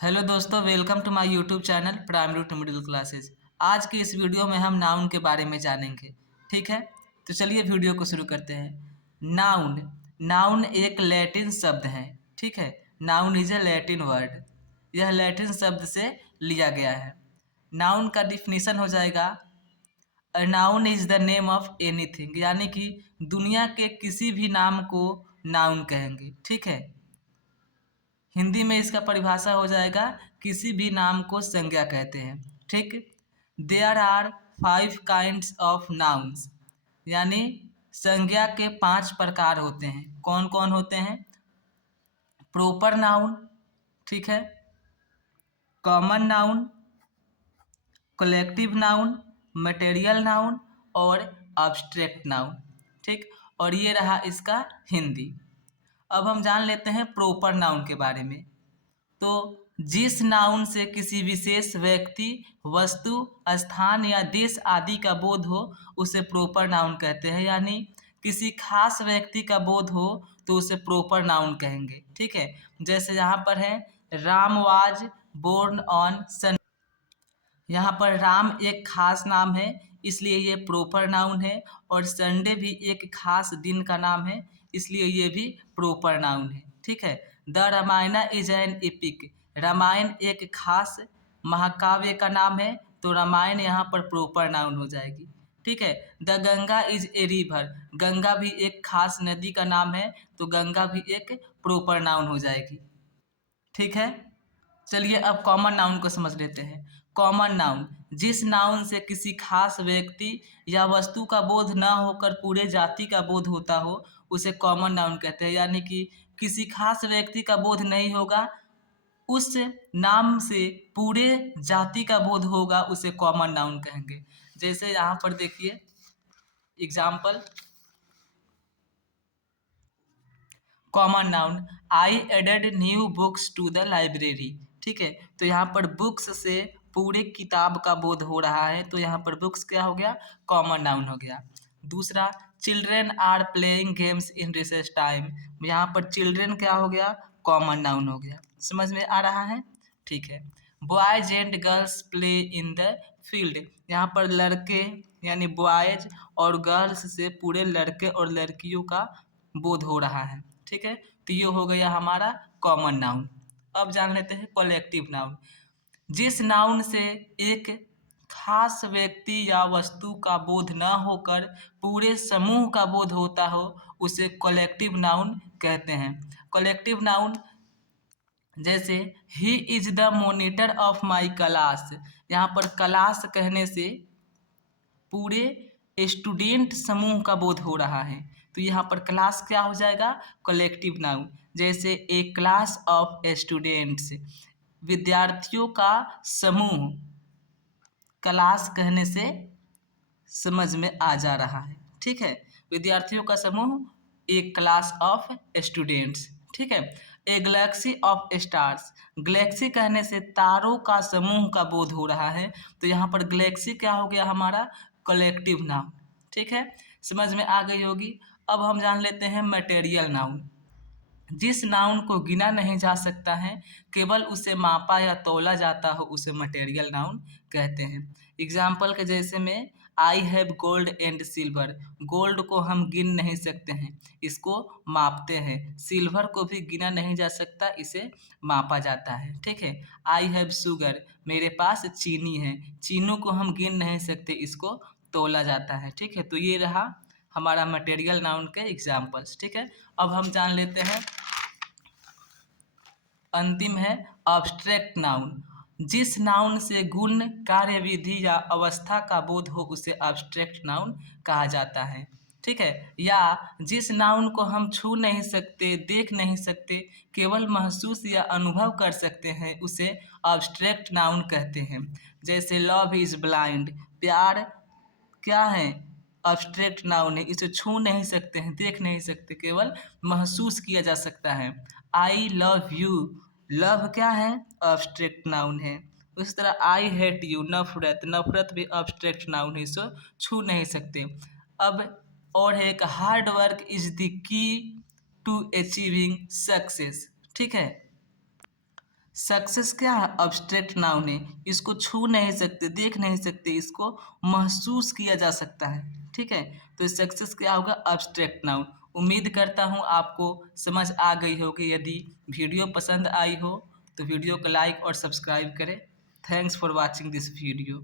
Hello दोस्तों, welcome to my YouTube channel primary to middle classes. आज की इस वीडियो में हम नाउन के बारे में जानेंगे। ठीक है, तो चलिए वीडियो को शुरू करते हैं। नाउन नाउन एक लैटिन शब्द है। ठीक है, noun is a Latin word. यह लैटिन शब्द से लिया गया है। नाउन का डिफिनीशन हो जाएगा, a noun is the name of anything, यानी कि दुनिया के किसी भी नाम को नाउन कहेंगे। ठीक है, हिंदी में इसका परिभाषा हो जाएगा, किसी भी नाम को संज्ञा कहते हैं। ठीक, there are 5 kinds of nouns, यानी संज्ञा के 5 प्रकार होते हैं। कौन कौन होते हैं? प्रॉपर नाउन, ठीक है, common noun, collective noun, material noun और अब्स्ट्रैक्ट नाउन। ठीक, और ये रहा इसका हिंदी। अब हम जान लेते हैं प्रॉपर नाउन के बारे में। तो जिस नाउन से किसी विशेष व्यक्ति, वस्तु, स्थान या देश आदि का बोध हो उसे प्रॉपर नाउन कहते हैं। यानी किसी खास व्यक्ति का बोध हो तो उसे प्रॉपर नाउन कहेंगे। ठीक है, जैसे यहाँ पर है, राम वाज बोर्न ऑन सन। यहाँ पर राम एक खास नाम है, इसलिए ये प्रॉपर नाउन है। और संडे भी एक खास दिन का नाम है, इसलिए ये भी प्रॉपर नाउन है। ठीक है, the Ramayana is an epic, Ramayana एक खास महाकाव्य का नाम है, तो रामायण यहाँ पर प्रॉपर नाउन हो जाएगी। ठीक है, the Ganga is a river, Ganga भी एक खास नदी का नाम है, तो गंगा भी एक प्रॉपर नाउन हो जाएगी। ठीक है, चलिए अब कॉमन नाउन को समझ लेते हैं। कॉमन नाउन, जिस नाउन से किसी खास व्यक्ति या वस्तु का बोध न होकर पूरे जाति का बोध होता हो उसे कॉमन नाउन कहते हैं। यानी कि किसी खास व्यक्ति का बोध नहीं होगा, उस नाम से पूरे जाति का बोध होगा, उसे कॉमन नाउन कहेंगे। जैसे यहाँ पर देखिए example, common noun, I added new books to the library. ठीक है, तो यहाँ पर बुक्स से पूरे किताब का बोध हो रहा है, तो यहाँ पर बुक्स क्या हो गया? कॉमन नाउन हो गया। दूसरा, children are playing games in recess time, यहाँ पर चिल्ड्रेन क्या हो गया? कॉमन नाउन हो गया। समझ में आ रहा है? ठीक है, boys and girls play in the field, यहाँ पर लड़के यानी बॉयज और गर्ल्स से पूरे लड़के और लड़कियों का बोध हो रहा है। ठीक है, तो ये हो गया हमारा कॉमन नाउन। अब जान लेते हैं कलेक्टिव नाउन, जिस नाउन से एक खास व्यक्ति या वस्तु का बोध न होकर पूरे समूह का बोध होता हो उसे कलेक्टिव नाउन कहते हैं। कलेक्टिव नाउन, जैसे he is the monitor of my class, यहाँ पर क्लास कहने से पूरे स्टूडेंट समूह का बोध हो रहा है, तो यहाँ पर क्लास क्या हो जाएगा? Collective noun. जैसे ए क्लास ऑफ स्टूडेंट्स, विद्यार्थियों का समूह, क्लास कहने से समझ में आ जा रहा है। ठीक है, विद्यार्थियों का समूह एक क्लास ऑफ स्टूडेंट्स। ठीक है, ए गैलेक्सी ऑफ स्टार्स, गैलेक्सी कहने से तारों का समूह का बोध हो रहा है, तो यहाँ पर गैलेक्सी क्या हो गया? हमारा कलेक्टिव नाउन। ठीक है, समझ में आ गई होगी। अब हम जान लेते हैं मटेरियल नाउन, जिस नाउन को गिना नहीं जा सकता है, केवल उसे मापा या तौला जाता हो उसे मटेरियल नाउन कहते हैं। एग्जाम्पल के जैसे में, I have gold and silver, gold को हम गिन नहीं सकते हैं, इसको मापते हैं। सिल्वर को भी गिना नहीं जा सकता, इसे मापा जाता है। ठीक है, आई हैव शुगर, मेरे पास चीनी है, चीनों को हम गिन नहीं सकते, इसको तौला जाता है। ठीक है, तो ये रहा हमारा मटेरियल नाउन के एग्जाम्पल्स। ठीक है, अब हम जान लेते हैं, अंतिम है अब्स्ट्रैक्ट नाउन, जिस नाउन से गुण, कार्यविधि या अवस्था का बोध हो उसे अब्स्ट्रैक्ट नाउन कहा जाता है। ठीक है, या जिस नाउन को हम छू नहीं सकते, देख नहीं सकते, केवल महसूस या अनुभव कर सकते हैं उसे अब्स्ट्रैक्ट नाउन कहते हैं। जैसे लव इज ब्लाइंड, प्यार क्या है? अब्स्ट्रैक्ट नाउन है, इसे छू नहीं सकते हैं, देख नहीं सकते, केवल महसूस किया जा सकता है। आई लव यू, लव क्या है? अब्स्ट्रैक्ट नाउन है। उस तरह आई हेट यू, नफरत, नफरत भी अब्स्ट्रैक्ट नाउन है, इसे छू नहीं सकते। अब और है एक, hard work is the key to achieving success. ठीक है, सक्सेस क्या है? अब्स्ट्रैक्ट नाउन है, इसको छू नहीं सकते, देख नहीं सकते, इसको महसूस किया जा सकता है। ठीक है, तो सक्सेस क्या होगा? Abstract noun. उम्मीद करता हूँ आपको समझ आ गई होगी। यदि वीडियो पसंद आई हो तो वीडियो को लाइक और सब्सक्राइब करें। Thanks for watching this video.